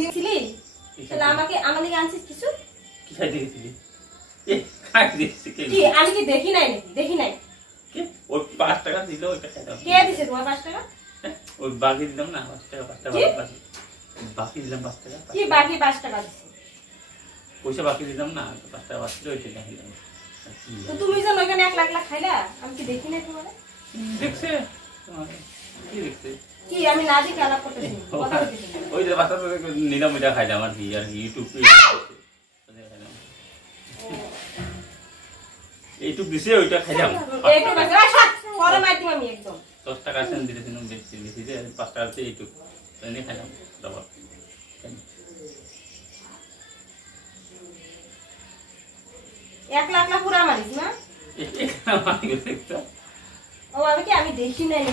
দিছিলি তাহলে আমাকে আমাকে আনছিস কিছু কি খাই দিছিলি এ খাই দিছিস কি আমি কি দেখি নাই নাকি দেখি নাই কি ওই 5 টাকা দিলো ওইটা খাইতাম কে দিছে তোমার 5 টাকা ওই বাকি দিলাম না 5 টাকা 5 টাকা বাকি দিলাম 5 টাকা কি বাকি 5 টাকা দিছিস পয়সা বাকি দিলাম না 5 টাকা বাকি ওইটা খাইলাম তো তুমি যে ওখানে 1 লাখ লাখ খাইলা আমি কি দেখি নাই তোমারে দেখছে তোমার কি দেখছে কি আমি না দেখি আলাপ করতেছি কথা বলতেছি ওই যে বাসা থেকে নিলাম ওইটা খাইলাম আর কি আর ইউটিউব এইটুক দিছে ওইটা খাইলাম এইটুক আছে পরে মাইতি আমি একদম 10 টাকা সেন দিতে দিন বেশি বেশি দে 5 টাকা তে এইটুক এনে খাইলাম দাও 1 লাখ লাখ পুরা মারিস না ও আমি দেখি নাই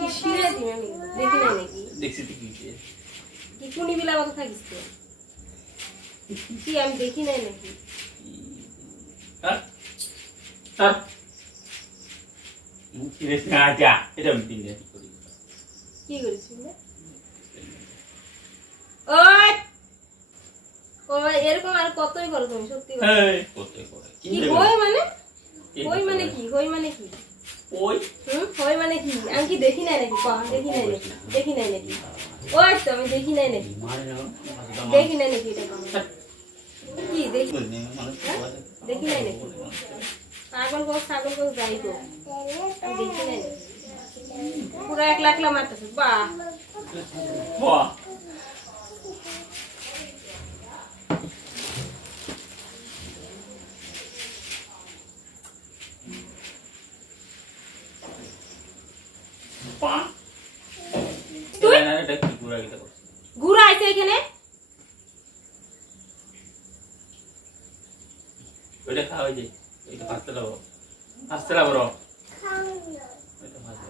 কি শিরে দিই আমি দেখি নাই নাকি দেখছি কি কি কোনি বিলা মত থাকিস কি আমি দেখি নাই নাকি হ্যাঁ স্যার মুখি রেস না যা এটা মিটিং দে করি কি করিস রে ওই ওই এরকম আর কতই করো তুমি সত্যি কথা এই কতই করে কি কই মানে কই মানে কি কই মানে কি ওই কই মানে কি আমি কি দেখি নাই নাকি কহ দেখি নাই নাকি ওই তো আমি দেখি নাই নাকি দেখি নাই নাকি এটা কহ কি দেখি নাই নাকি পাগল কো যাই গো আমি দেখি নাই পুরো 1 লাখ লা মারতেছ বাহ বাহ তুই না এটা কি গুড়া গিলা করছিস গুড়া আইছে এখানে ওইটা খাওয়া যায় এটা ভাজতে লাবো বড় খাও না এটা ভাজতে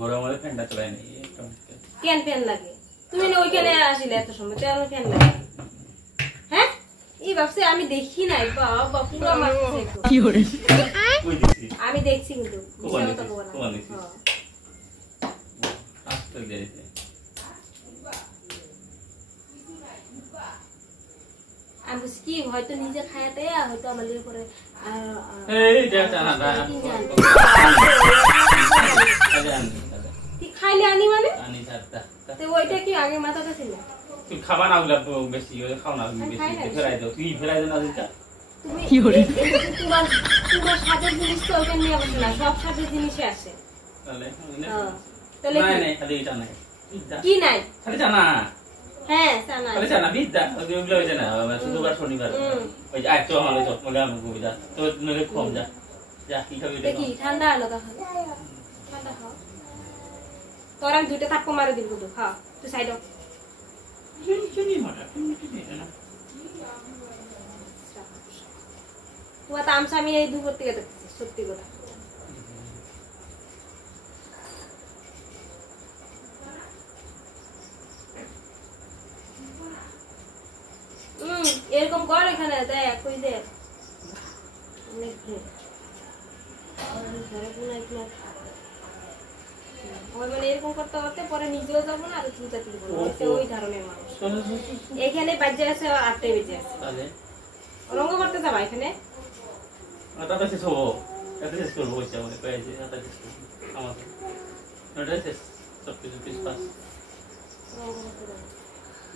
গরম হলে ফ্যানটা চলাই নি কেন ফ্যান লাগে তুমি না ওইখানে আসিলে এত সময় তেল ফ্যান লাগে হ্যাঁ এই ভাবছে আমি দেখি নাই বাবা পুরো মারছে কি করে কই দেখছিস আমি দেখছি কিন্তু কোন দেখছিস আস্তে যাইছে আমি কি হয়তো নিজে খায়াতে হয়তো আমার লিয়ে করে এই দেখা না কি খাইলে আনি মানে আনি দাদা তো ওইটা কি আগে মাথাটা ছিল তুই খাবা না ওগুলা বেশি খাও না বেশি ফেরাই দাও তুই ফেরাই দাও না দিটা তুমি কি করে তোমার সাদের জিনিস তো ওখানে নিয়ে বসে না সব সাদের জিনিসই আসে তাহলে তাহলে নাই খালি এটা নাই কি নাই খালি জানা হ্যাঁ জানা খালি জানা বিদ্যা ওগুলো হইছে না শুক্রবার শনিবার ওই যে আইতো আমার ওই মনে আমি কবিতা তো নলে কম যা যা কি খাবি দেখি ঠান্ডা আলো তা ঠান্ডা খাও তোর আমি দুইটা থাপ্পড় মারে দিব তো খাও তুই সাইড দাও চুনি মাটা না তুই তো আমসা আমি এই দুপুর থেকে দেখতেছি সত্যি কথা এরকম কর এখানে দেখ কই দে অনেক মানে এরকম করতে করতে পরে নিজেও যাবো না আর চিন্তা করবো ওই ধরনের মানুষ এখানে বাজে আছে 8টায় বেজে আছে রঙ করতে যাবা এখানে তাতে শেষ হবো তাতে শেষ করবো হচ্ছে আমাকে পেয়েছে তাতে শেষ করবো আমাকে ওটা শেষ সব কিছু পিস পাস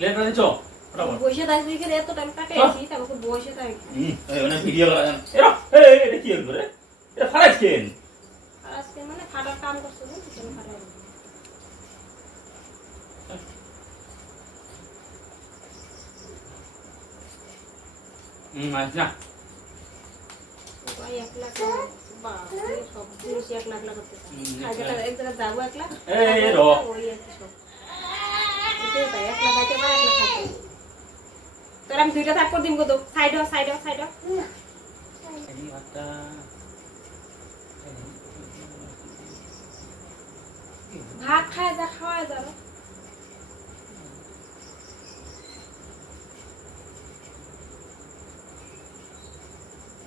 লেট করে চো বসে থাকবি এখানে এত টাইম কাটে আছি তারপর বসে থাকবি মানে ভিডিও এটা কি হলো রে এটা ফারাজ কেন আজকে মানে ফাটার কাম করছ না তুমি ফাটার আচ্ছা ভাই 1 লাখ বাহ সব জিনিস 1 লাখ লাখ করতে আগে এক জায়গা যাবো 1 লাখ এই রো ওই আছে সব এতে ভাই 1 লাখ আইতে পারে 1 লাখ খাইতে তোর আমি দুইটা থাপ্পড় দিম গো তো সাইড ভাত খায় যা খাওয়া যা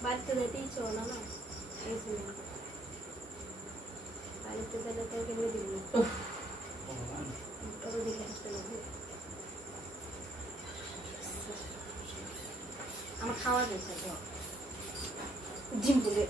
বাড়িতে যেতেই চল না বাড়িতে গেলে তো কেমনি দিবি দেখে আসতে লাগবে আমার খাওয়া যাচ্ছে ডিম বলে